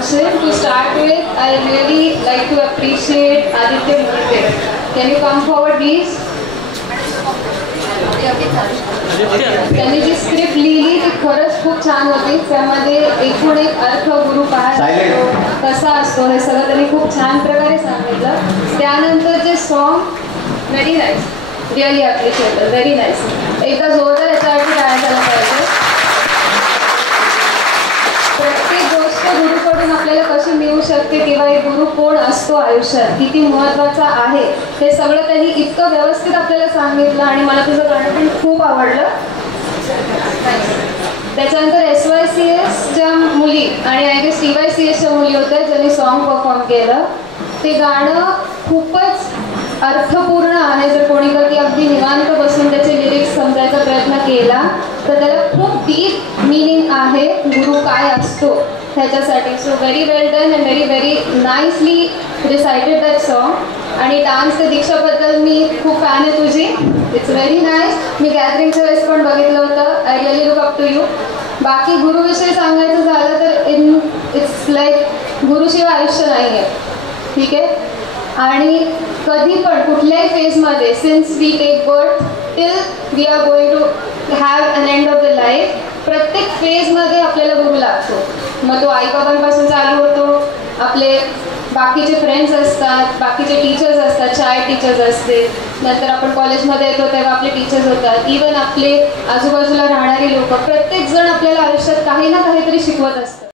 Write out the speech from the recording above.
function. To start with, I really like to appreciate Aditya Murthy. Can you come forward, please? त्यांनी जी script लिहिली ती खरंच खूप छान होती. त्यामध्ये एकूण एक अर्थ गुरु काय असतो, कसा असतो, हे सगळं त्यांनी खूप छान प्रकारे सांगितलं. त्यानंतर जे song very nice, really appreciable, very nice. एकदा जोरदार याच्यावरती गाणं झालं पाहिजे. प्रत्येक गोष्ट गुरुकडून आपल्याला कशी मिळू शकते किंवा एक गुरु कोण असतो आयुष्यात, किती महत्त्वाचा आहे, हे सगळं त्यांनी इतकं व्यवस्थित आपल्याला सांगितलं. आणि मला तुझं गाणं पण खूप आवडलं. त्याच्यानंतर SYCSच्या मुली आणि आय गेस TYCSच्या मुली होत्या ज्यांनी सॉन्ग परफॉर्म केलं. ते गाणं खूपच अर्थपूर्ण आहे. जर कोणी कधी अगदी निवांत बसून त्याचे लिरिक्स समजायचा प्रयत्न केला तर त्याला खूप डीप मिनिंग आहे गुरु काय असतो ह्याच्यासाठी. So very well done and very nicely recited that song. आणि डान्स ते दीक्षाबद्दल मी खूप फॅन आहे तुझी. It's very nice. मी गॅदरिंगच्या वेळेस पण बघितलं होतं. I really look up to you. बाकी गुरुविषयी सांगायचं झालं तर इट्स लाईक गुरुशिवाय आयुष्य नाही आहे. ठीक आहे. आणि कधी पण कुठल्याही फेजमध्ये since we take birth till we are going to have an end of the life, प्रत्येक फेजमध्ये आपल्याला गुरु लागतो. मग तो आईबाबांपासून चालू होतो, आपले बाकीचे फ्रेंड्स असतात, बाकीचे टीचर्स असतात, चाइल्ड टीचर्स असते. नंतर आपण कॉलेजमध्ये येतो तेव्हा आपले टीचर्स होतात. इवन आपले आजूबाजूला राहणारी लोक, प्रत्येक जण आपल्याला आयुष्यात काही ना काहीतरी शिकवत असतात.